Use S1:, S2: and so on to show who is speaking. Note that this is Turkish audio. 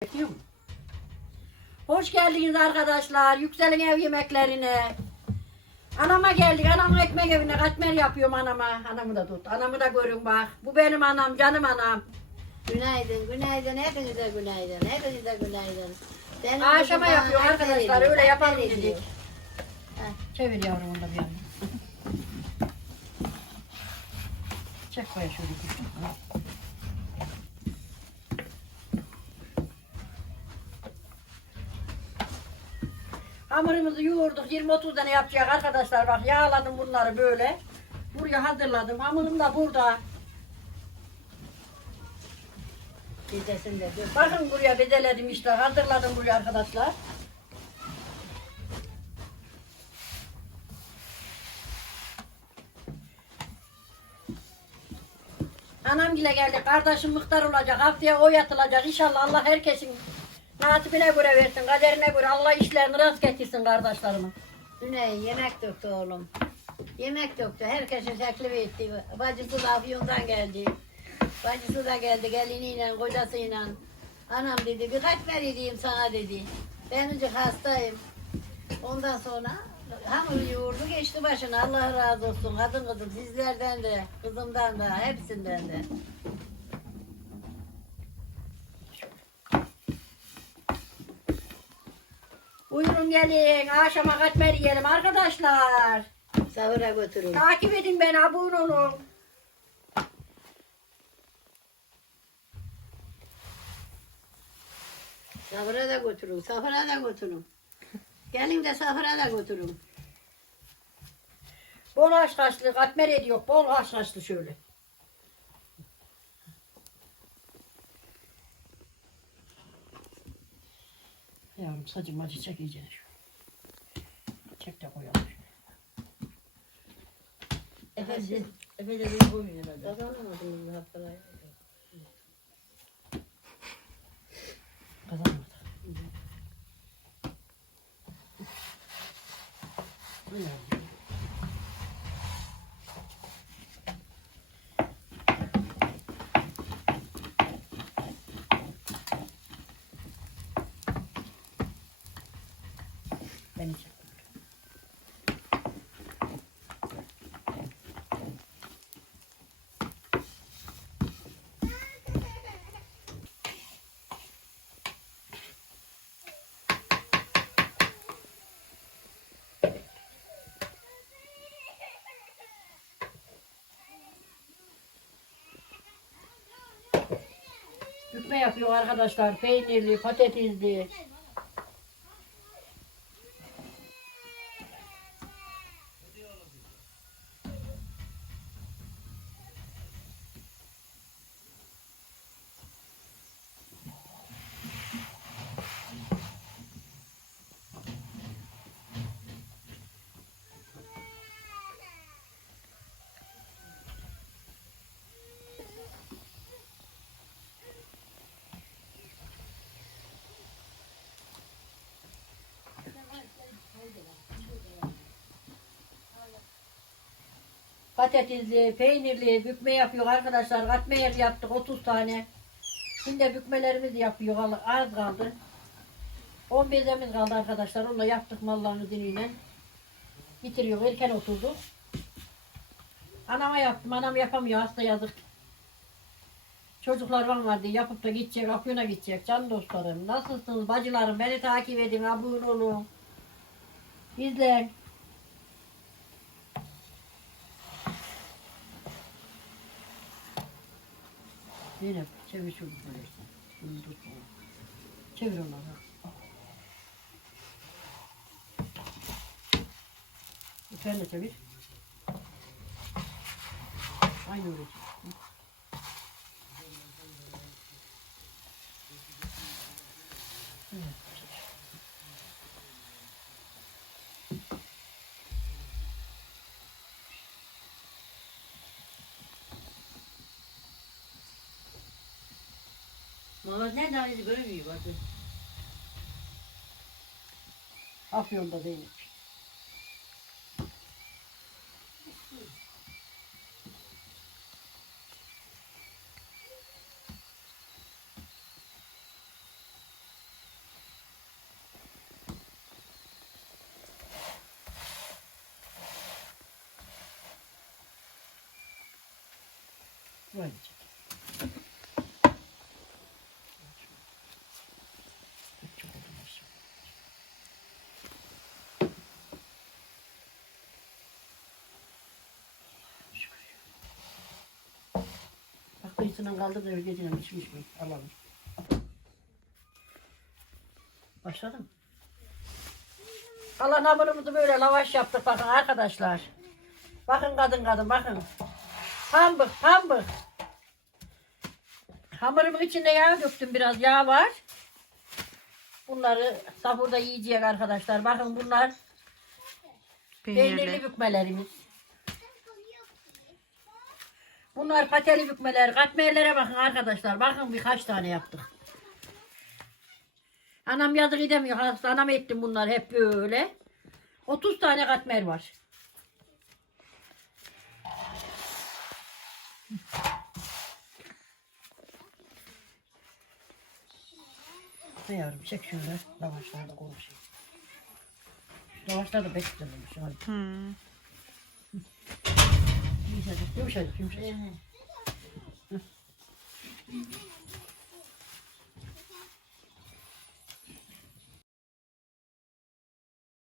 S1: Mu? Hoş geldiniz arkadaşlar. Yükselin ev yemeklerine. Anama geldik. Anamın ekmek evine katmer yapıyorum anama. Anamı da tut. Anamı da görün bak. Bu benim anam, canım anam.
S2: Günaydın, günaydın, hepinize günaydın, hepinize günaydın. Benim
S1: Aşama
S2: kızım bana
S1: yapıyor
S2: haber
S1: arkadaşlar.
S2: ediyor,
S1: Öyle yapalım dedik. Çevir yavrum onu da bir yandan. Çek koya şöyle Hamurumuzu yoğurduk. 20-30 tane yapacak arkadaşlar. Bak yağladım bunları böyle. Buraya hazırladım. Hamurum da burada.
S2: Gecesinde.
S1: Bakın buraya bedeledim işte. Hazırladım buraya arkadaşlar. Anam bile geldi. Kardeşim muhtar olacak. Haftaya o yatılacak. İnşallah Allah herkesin nasibine göre versin. Kaderine göre Allah işlerini rast getirsin kardeşlerime.
S2: Güney yemek döktü oğlum. Yemek döktü. Herkesi teklif etti. Bacısı da Afyon'dan geldi. Bacısı da geldi geliniyle, kocasıyla. Anam dedi birkaç ver edeyim sana dedi. Ben önce hastayım. Ondan sonra hamur yoğurdu geçti başına. Allah razı olsun. Kadın kızım sizlerden de, kızımdan da, hepsinden de.
S1: Buyurun gelin. Akşama katmer yiyelim arkadaşlar.
S2: Sahura götürün.
S1: Takip edin beni. Abone olun.
S2: Sahura da götürün, sahura da götürün. Gelin de sahura da götürün.
S1: Bol haşhaşlı katmer ediyor. Bol haşhaşlı şöyle. Yavrum saçım acı çek iyice şu. Çek de koyalım.
S2: Efendim,
S3: Efe de beni koymuyor herhalde.
S2: kazanamadım bu haftalar.
S1: Kazanmadı. Bu yavrum. Beni çek. Bükme yapıyor arkadaşlar. Peynirli, patatesli. Patatesli, peynirli bükme yapıyor arkadaşlar. Katmer yaptık 30 tane. Şimdi bükmelerimiz yapıyor. Az kaldı. 10 bezemiz kaldı arkadaşlar. Onu da yaptık malların izniyle. Bitiriyor. Erken oturduk. Anama yaptım. Anam yapamıyor. Hasta yazık. Çocuklar var vardı. Yapıp da gidecek. Afyon'a gidecek. Can dostlarım. Nasılsınız bacılarım? Beni takip edin. Abone olun. İzleyin. Zeynep çevir şunu böyle. Şunu tut bana. Çevir onları. Sen de çevir. Aynı öyle. çevir. Evet.
S3: Mehmet ne tanesi
S1: böyle mi yuvardı? Afyon'da değil. Böylece. Bak kıyısından kaldı da geceden içmiş mi? Alalım. Başladım. Kalan hamurumuzu böyle lavaş yaptık bakın arkadaşlar. Bakın kadın kadın bakın. Pambık pambık. Hamurumun içinde yağ döktüm biraz yağ var. Bunları sahurda yiyeceğiz arkadaşlar. Bakın bunlar peynirli bükmelerimiz. Bunlar pateli bükmeler. Katmerlere bakın arkadaşlar. Bakın birkaç tane yaptık. Anam yazık edemiyor. Anam ettim bunlar hep böyle. 30 tane katmer var. Ne yavrum çek şöyle. Lavaşlarda konuşayım. Lavaşlar da pek güzel olmuş. Hadi.
S4: Hmm.
S1: Yumuşacık, yumuşacık, yumuşacık.